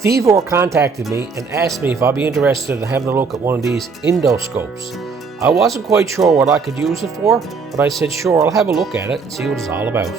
Vevor contacted me and asked me if I'd be interested in having a look at one of these endoscopes. I wasn't quite sure what I could use it for, but I said sure, I'll have a look at it and see what it's all about.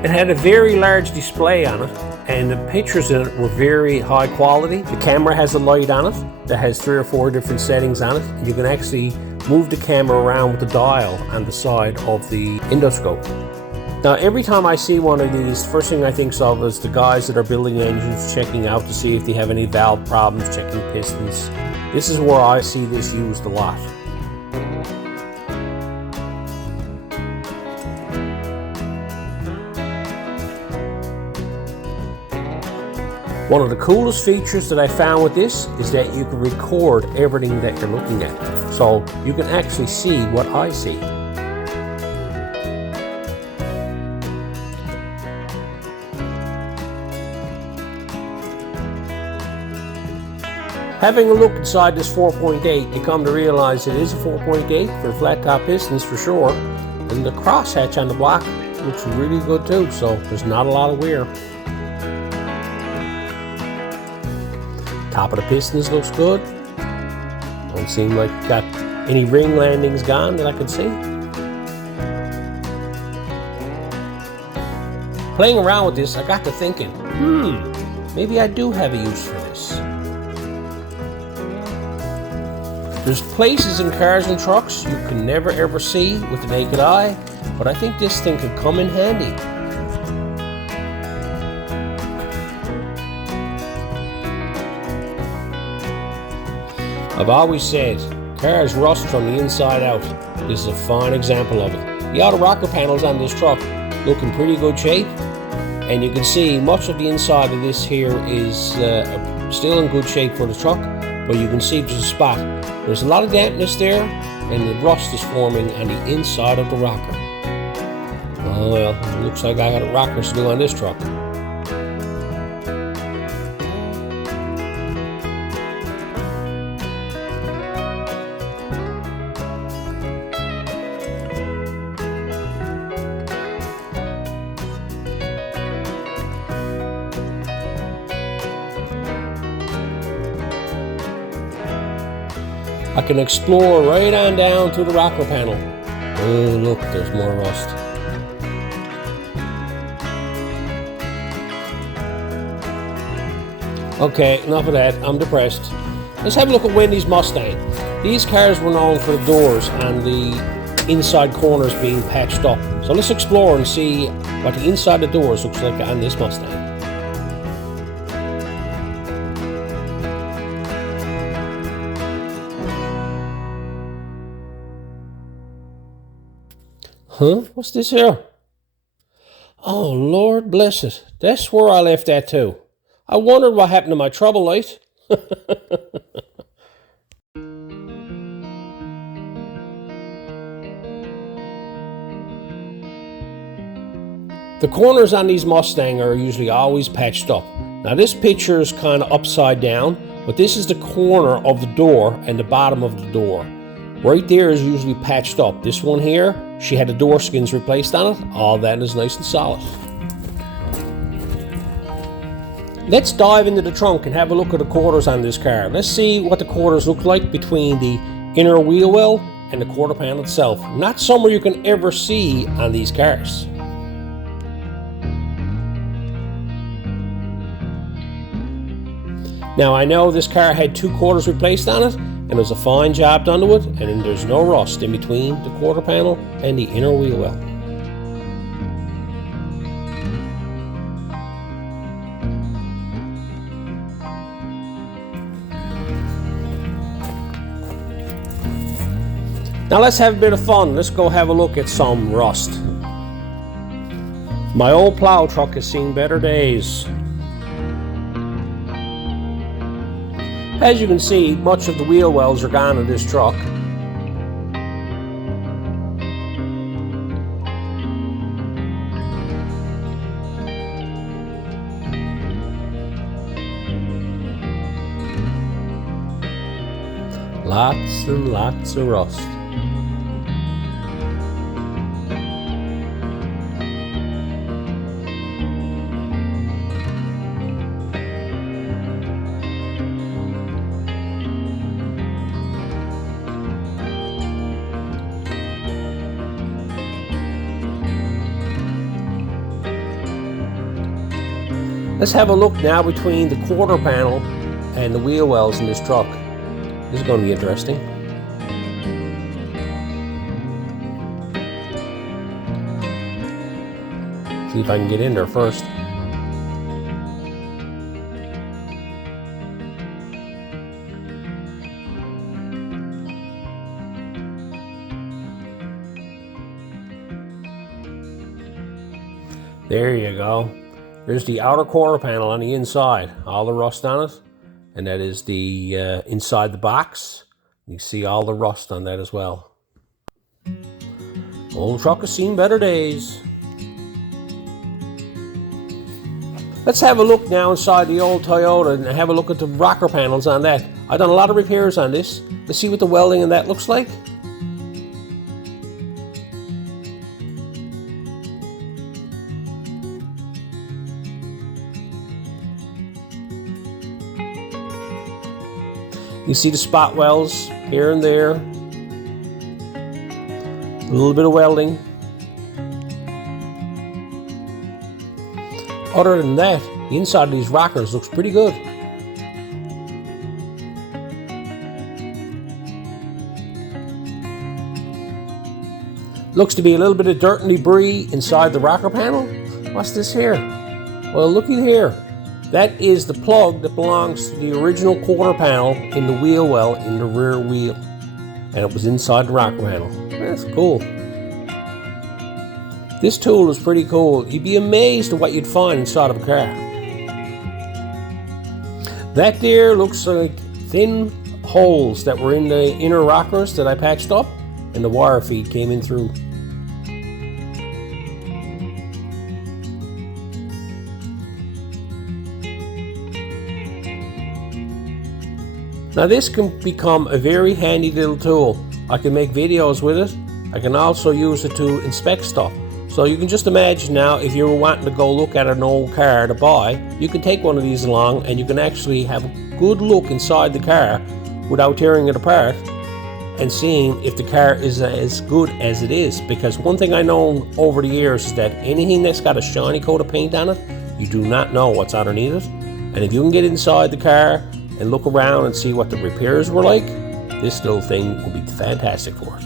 It had a very large display on it, and the pictures in it were very high quality. The camera has a light on it that has 3 or 4 different settings on it. You can actually move the camera around with the dial on the side of the endoscope. Now, every time I see one of these, first thing I think of is the guys that are building engines, checking out to see if they have any valve problems, checking pistons. This is where I see this used a lot. One of the coolest features that I found with this is that you can record everything that you're looking at. So you can actually see what I see. Having a look inside this 4.8, you come to realize it is a 4.8 for flat top pistons for sure. And the crosshatch on the block looks really good too, so there's not a lot of wear. Top of the pistons looks good. Don't seem like it's got any ring landings gone that I can see. Playing around with this, I got to thinking, maybe I do have a use for this. There's places in cars and trucks you can never ever see with the naked eye, but I think this thing could come in handy. I've always said, cars rust from the inside out. This is a fine example of it. The outer rocker panels on this truck look in pretty good shape, and you can see much of the inside of this here is still in good shape for the truck, but you can see there's a spot. There's a lot of dampness there, and the rust is forming on the inside of the rocker. Oh well, it looks like I got rockers to do on this truck. I can explore right on down to the rocker panel. Oh look, there's more rust. Okay, enough of that, I'm depressed. Let's have a look at Wendy's Mustang. These cars were known for the doors and the inside corners being patched up. So let's explore and see what the inside of the doors looks like on this Mustang. Huh? What's this here? Oh, Lord bless it. That's where I left that too. I wondered what happened to my trouble light. The corners on these Mustang are usually always patched up. Now this picture is kind of upside down, but this is the corner of the door and the bottom of the door. Right there is usually patched up. This one here, she had the door skins replaced on it. All that is nice and solid. Let's dive into the trunk and have a look at the quarters on this car. Let's see what the quarters look like between the inner wheel well and the quarter panel itself. Not somewhere you can ever see on these cars. Now I know this car had 2 quarters replaced on it, and there's a fine job done to it, and there's no rust in between the quarter panel and the inner wheel well. Now let's have a bit of fun. Let's go have a look at some rust. My old plow truck has seen better days. As you can see, much of the wheel wells are gone in this truck. Lots and lots of rust. Let's have a look now between the quarter panel and the wheel wells in this truck. This is going to be interesting. See if I can get in there first. There you go. There's the outer quarter panel on the inside, all the rust on it, and that is the inside the box. You see all the rust on that as well. Old truck has seen better days. Let's have a look now inside the old Toyota and have a look at the rocker panels on that. I've done a lot of repairs on this. Let's see what the welding in that looks like. You see the spot welds here and there. A little bit of welding. Other than that, the inside of these rockers looks pretty good. Looks to be a little bit of dirt and debris inside the rocker panel. What's this here? Well, looky here. That is the plug that belongs to the original quarter panel in the wheel well in the rear wheel. And it was inside the rocker panel. That's cool. This tool is pretty cool. You'd be amazed at what you'd find inside of a car. That there looks like thin holes that were in the inner rockers that I patched up, and the wire feed came in through. Now this can become a very handy little tool. I can make videos with it. I can also use it to inspect stuff. So you can just imagine now, if you're wanting to go look at an old car to buy, you can take one of these along and you can actually have a good look inside the car without tearing it apart and seeing if the car is as good as it is. Because one thing I know over the years is that anything that's got a shiny coat of paint on it, you do not know what's underneath it. And if you can get inside the car and look around and see what the repairs were like, this little thing will be fantastic for it.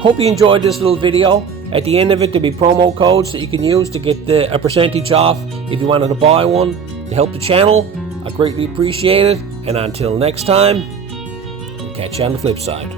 Hope you enjoyed this little video. At the end of it, there'll be promo codes that you can use to get a percentage off if you wanted to buy one to help the channel. I greatly appreciate it. And until next time, we'll catch you on the flip side.